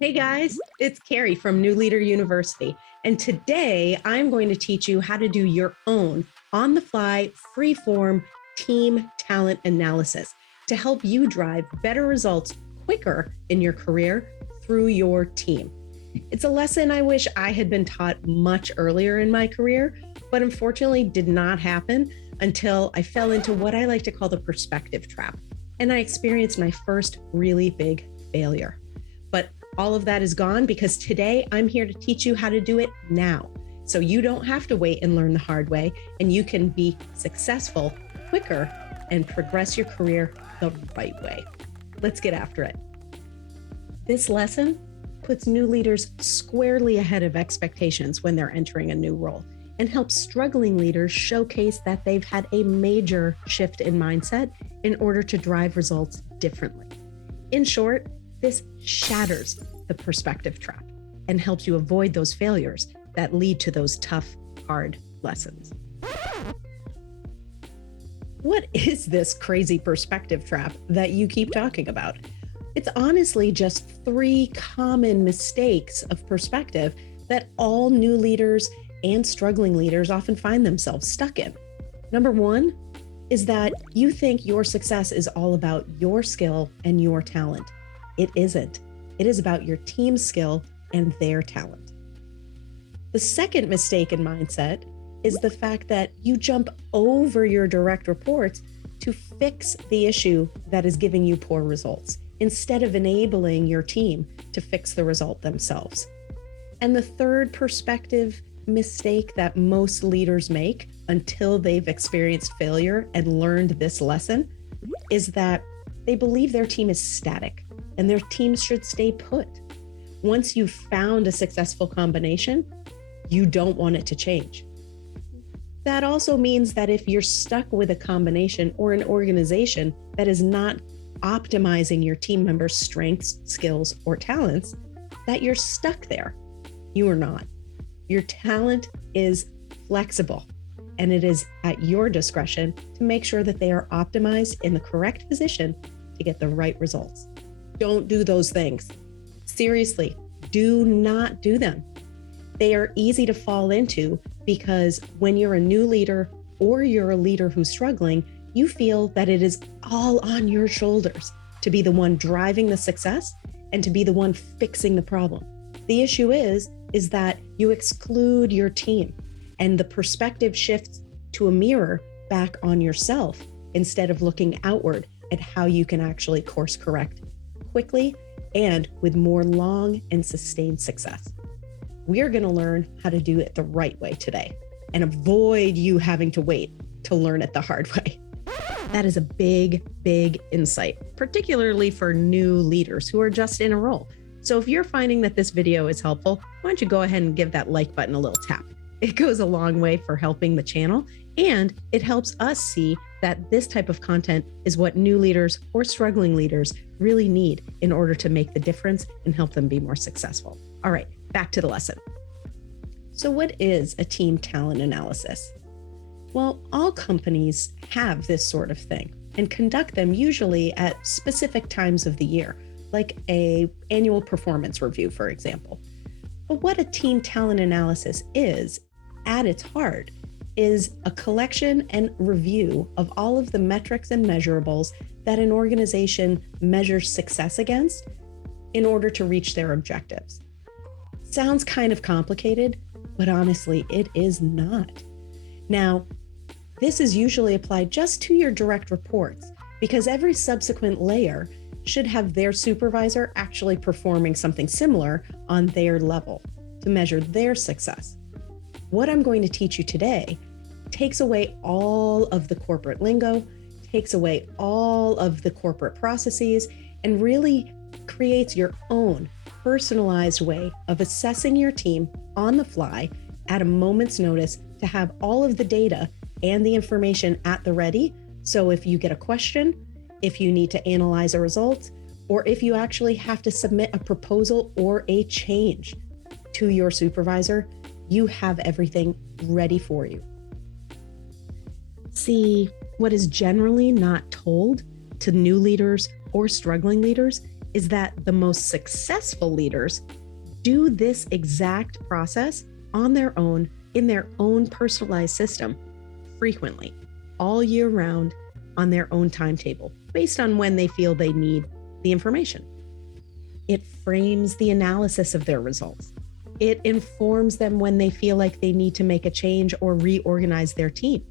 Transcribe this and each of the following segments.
Hey guys, it's Carrie from New Leader University. And today I'm going to teach you how to do your own on the fly, freeform team talent analysis to help you drive better results quicker in your career through your team. It's a lesson I wish I had been taught much earlier in my career, but unfortunately did not happen until I fell into what I like to call the perspective trap. And I experienced my first really big failure. But all of that is gone because today I'm here to teach you how to do it now. So you don't have to wait and learn the hard way, and you can be successful quicker and progress your career the right way. Let's get after it. This lesson puts new leaders squarely ahead of expectations when they're entering a new role and helps struggling leaders showcase that they've had a major shift in mindset in order to drive results differently. In short, this shatters the perspective trap and helps you avoid those failures that lead to those tough, hard lessons. What is this crazy perspective trap that you keep talking about? It's honestly just 3 common mistakes of perspective that all new leaders and struggling leaders often find themselves stuck in. Number 1 is that you think your success is all about your skill and your talent. It isn't. It is about your team's skill and their talent. The second mistaken mindset is the fact that you jump over your direct reports to fix the issue that is giving you poor results, instead of enabling your team to fix the result themselves. And the third perspective mistake that most leaders make until they've experienced failure and learned this lesson is that they believe their team is static and their teams should stay put. Once you've found a successful combination, you don't want it to change. That also means that if you're stuck with a combination or an organization that is not optimizing your team members' strengths, skills, or talents, that you're stuck there. You are not. Your talent is flexible, and it is at your discretion to make sure that they are optimized in the correct position to get the right results. Don't do those things. Seriously, do not do them. They are easy to fall into because when you're a new leader or you're a leader who's struggling, you feel that it is all on your shoulders to be the one driving the success and to be the one fixing the problem. The issue is that you exclude your team and the perspective shifts to a mirror back on yourself instead of looking outward at how you can actually course correct quickly and with more long and sustained success. We're going to learn how to do it the right way today and avoid you having to wait to learn it the hard way. That is a big, big insight, particularly for new leaders who are just in a role. So if you're finding that this video is helpful, why don't you go ahead and give that like button a little tap? It goes a long way for helping the channel, and it helps us see that this type of content is what new leaders or struggling leaders really need in order to make the difference and help them be more successful. All right, back to the lesson. So what is a team talent analysis? Well, all companies have this sort of thing and conduct them usually at specific times of the year, like an annual performance review, for example. But what a team talent analysis is, at its heart, is a collection and review of all of the metrics and measurables that an organization measures success against in order to reach their objectives. Sounds kind of complicated, but honestly, it is not. Now, this is usually applied just to your direct reports because every subsequent layer should have their supervisor actually performing something similar on their level to measure their success. What I'm going to teach you today takes away all of the corporate lingo, takes away all of the corporate processes, and really creates your own personalized way of assessing your team on the fly at a moment's notice to have all of the data and the information at the ready. So if you get a question, if you need to analyze a result, or if you actually have to submit a proposal or a change to your supervisor, you have everything ready for you. See, what is generally not told to new leaders or struggling leaders is that the most successful leaders do this exact process on their own, in their own personalized system, frequently, all year round, on their own timetable, based on when they feel they need the information. It frames the analysis of their results. It informs them when they feel like they need to make a change or reorganize their team.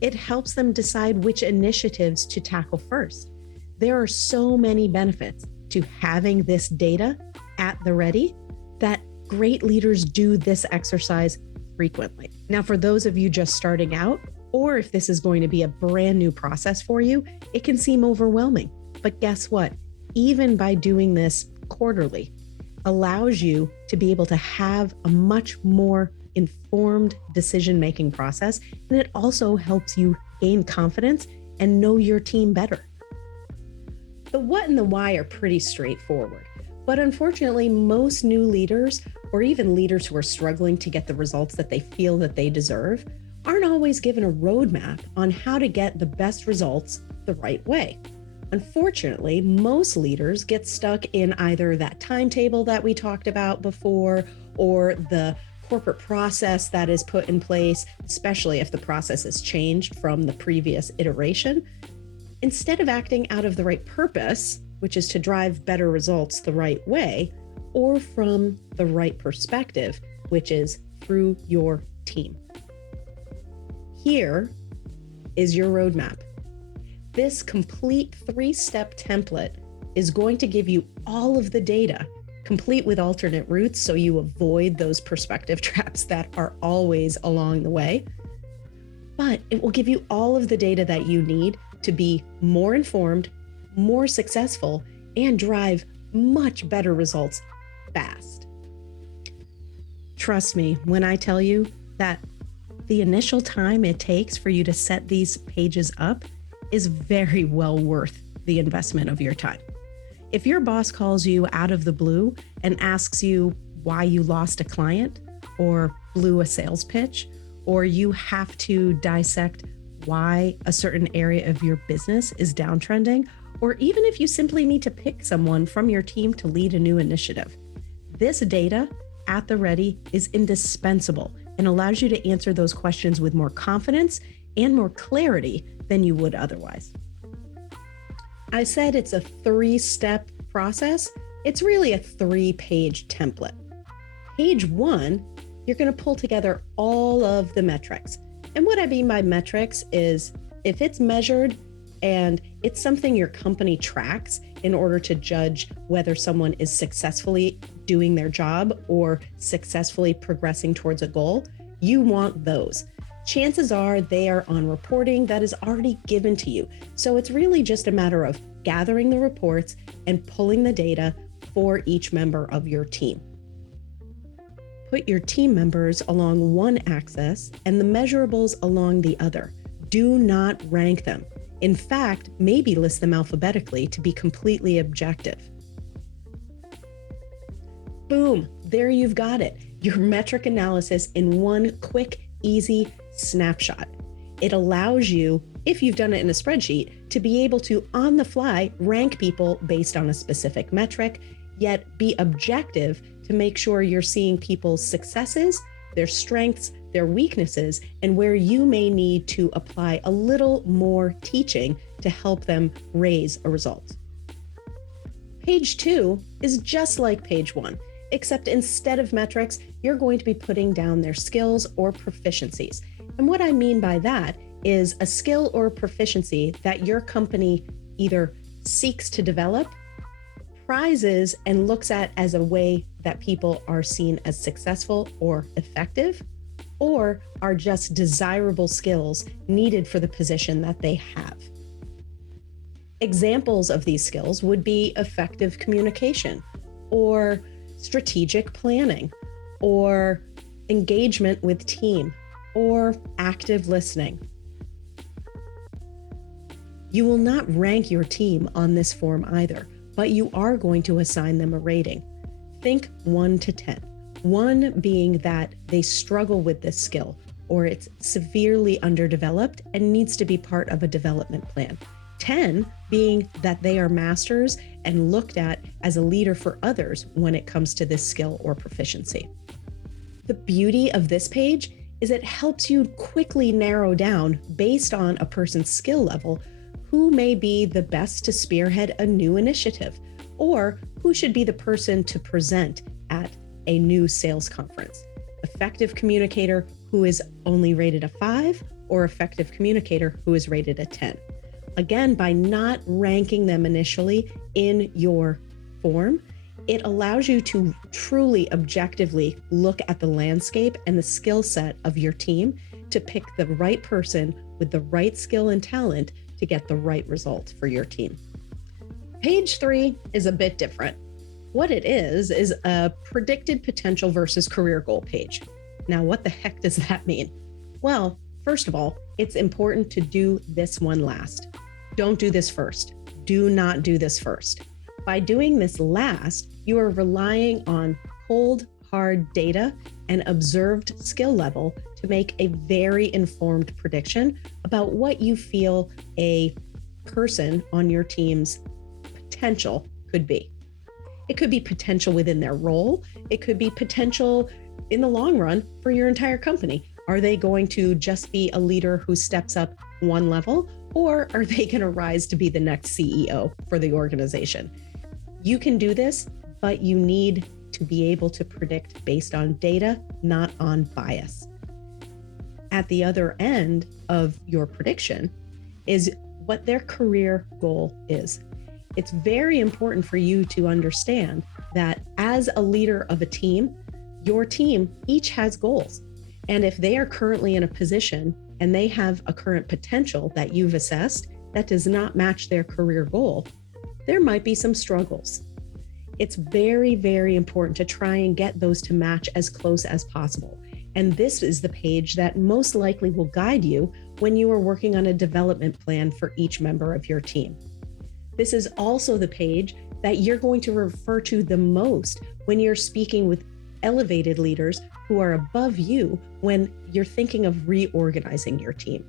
It helps them decide which initiatives to tackle first. There are so many benefits to having this data at the ready that great leaders do this exercise frequently. Now, for those of you just starting out, or if this is going to be a brand new process for you, it can seem overwhelming. But guess what? Even by doing this quarterly, allows you to be able to have a much more informed decision-making process. And it also helps you gain confidence and know your team better. The what and the why are pretty straightforward. But unfortunately, most new leaders, or even leaders who are struggling to get the results that they feel that they deserve, aren't always given a roadmap on how to get the best results the right way. Unfortunately, most leaders get stuck in either that timetable that we talked about before, or the corporate process that is put in place, especially if the process has changed from the previous iteration. Instead of acting out of the right purpose, which is to drive better results the right way, or from the right perspective, which is through your team. Here is your roadmap. This complete 3-step template is going to give you all of the data, complete with alternate routes, so you avoid those perspective traps that are always along the way. But it will give you all of the data that you need to be more informed, more successful, and drive much better results fast. Trust me when I tell you that the initial time it takes for you to set these pages up is very well worth the investment of your time. If your boss calls you out of the blue and asks you why you lost a client or blew a sales pitch, or you have to dissect why a certain area of your business is downtrending, or even if you simply need to pick someone from your team to lead a new initiative, this data at the ready is indispensable and allows you to answer those questions with more confidence and more clarity than you would otherwise. I said it's a 3-step process. It's really a 3-page template. Page 1, you're going to pull together all of the metrics. And what I mean by metrics is if it's measured and it's something your company tracks in order to judge whether someone is successfully doing their job or successfully progressing towards a goal, you want those. Chances are they are on reporting that is already given to you. So it's really just a matter of gathering the reports and pulling the data for each member of your team. Put your team members along one axis and the measurables along the other. Do not rank them. In fact, maybe list them alphabetically to be completely objective. Boom, there you've got it. Your metric analysis in one quick, easy snapshot. It allows you, if you've done it in a spreadsheet, to be able to, on the fly, rank people based on a specific metric, yet be objective to make sure you're seeing people's successes, their strengths, their weaknesses, and where you may need to apply a little more teaching to help them raise a result. Page 2 is just like page 1, except instead of metrics, you're going to be putting down their skills or proficiencies. And what I mean by that is a skill or proficiency that your company either seeks to develop, prizes, and looks at as a way that people are seen as successful or effective, or are just desirable skills needed for the position that they have. Examples of these skills would be effective communication, or strategic planning, or engagement with team, or active listening. You will not rank your team on this form either, but you are going to assign them a rating. Think 1 to 10. 1 being that they struggle with this skill, or it's severely underdeveloped and needs to be part of a development plan. 10 being that they are masters and looked at as a leader for others when it comes to this skill or proficiency. The beauty of this page is it helps you quickly narrow down, based on a person's skill level, who may be the best to spearhead a new initiative, or who should be the person to present at a new sales conference. Effective communicator who is only rated a 5, or effective communicator who is rated a 10. Again, by not ranking them initially in your form, it allows you to truly objectively look at the landscape and the skill set of your team to pick the right person with the right skill and talent to get the right result for your team. Page 3 is a bit different. What it is a predicted potential versus career goal page. Now, what the heck does that mean? Well, first of all, it's important to do this one last. Don't do this first. Do not do this first. By doing this last, you are relying on cold, hard data and observed skill level to make a very informed prediction about what you feel a person on your team's potential could be. It could be potential within their role. It could be potential in the long run for your entire company. Are they going to just be a leader who steps up one level, or are they going to rise to be the next CEO for the organization? You can do this, but you need to be able to predict based on data, not on bias. At the other end of your prediction is what their career goal is. It's very important for you to understand that as a leader of a team, your team each has goals. And if they are currently in a position and they have a current potential that you've assessed that does not match their career goal, there might be some struggles. It's very, very important to try and get those to match as close as possible. And this is the page that most likely will guide you when you are working on a development plan for each member of your team. This is also the page that you're going to refer to the most when you're speaking with elevated leaders who are above you when you're thinking of reorganizing your team.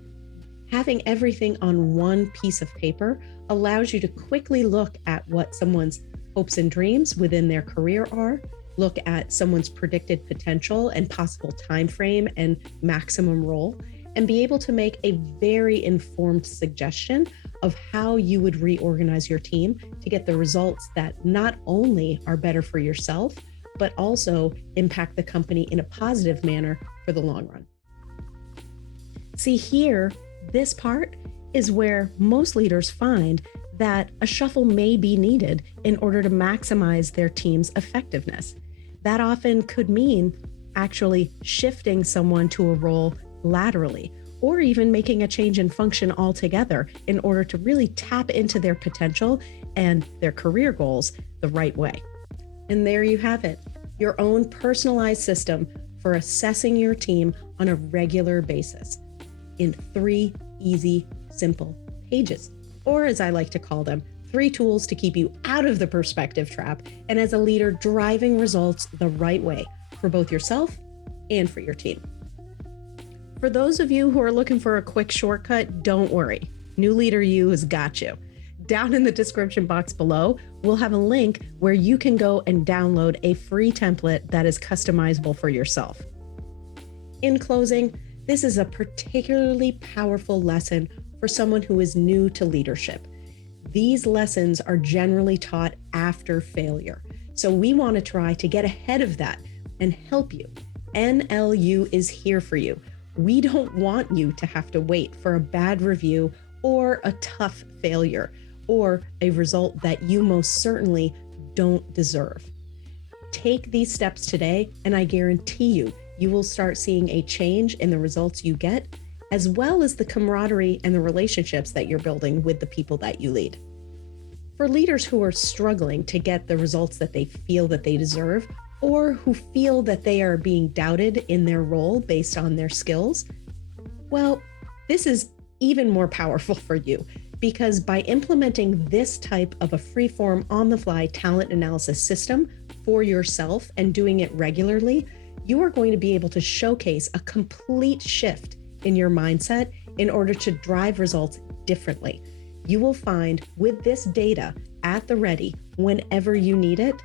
Having everything on one piece of paper allows you to quickly look at what someone's hopes and dreams within their career are, look at someone's predicted potential and possible time frame and maximum role, and be able to make a very informed suggestion of how you would reorganize your team to get the results that not only are better for yourself, but also impact the company in a positive manner for the long run. See here, this part is where most leaders find that a shuffle may be needed in order to maximize their team's effectiveness. That often could mean actually shifting someone to a role laterally, or even making a change in function altogether in order to really tap into their potential and their career goals the right way. And there you have it, your own personalized system for assessing your team on a regular basis in 3 easy, simple pages, or as I like to call them, 3 tools to keep you out of the perspective trap and as a leader driving results the right way for both yourself and for your team. For those of you who are looking for a quick shortcut, don't worry. New Leader U has got you. Down in the description box below, we'll have a link where you can go and download a free template that is customizable for yourself. In closing, this is a particularly powerful lesson for someone who is new to leadership. These lessons are generally taught after failure. So we want to try to get ahead of that and help you. NLU is here for you. We don't want you to have to wait for a bad review or a tough failure or a result that you most certainly don't deserve. Take these steps today, and I guarantee you, you will start seeing a change in the results you get, as well as the camaraderie and the relationships that you're building with the people that you lead. For leaders who are struggling to get the results that they feel that they deserve, or who feel that they are being doubted in their role based on their skills, well, this is even more powerful for you, because by implementing this type of a freeform on-the-fly talent analysis system for yourself and doing it regularly, you are going to be able to showcase a complete shift in your mindset in order to drive results differently. You will find with this data at the ready whenever you need it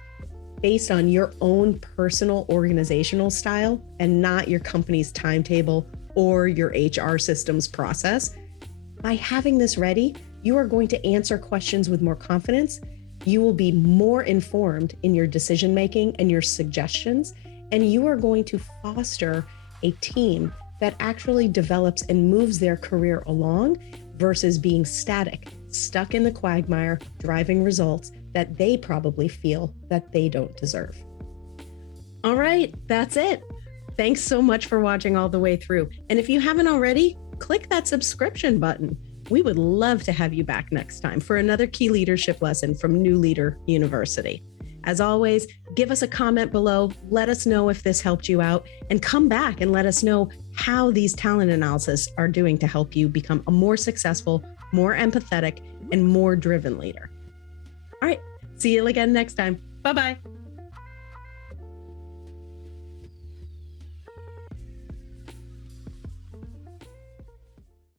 based on your own personal organizational style and not your company's timetable or your HR system's process. By having this ready, you are going to answer questions with more confidence. You will be more informed in your decision making and your suggestions, and you are going to foster a team that actually develops and moves their career along versus being static, stuck in the quagmire, driving results that they probably feel that they don't deserve. All right, that's it. Thanks so much for watching all the way through. And if you haven't already, click that subscription button. We would love to have you back next time for another key leadership lesson from New Leader University. As always, give us a comment below, let us know if this helped you out, and come back and let us know how these talent analysis are doing to help you become a more successful, more empathetic, and more driven leader. All right, see you again next time. Bye-bye.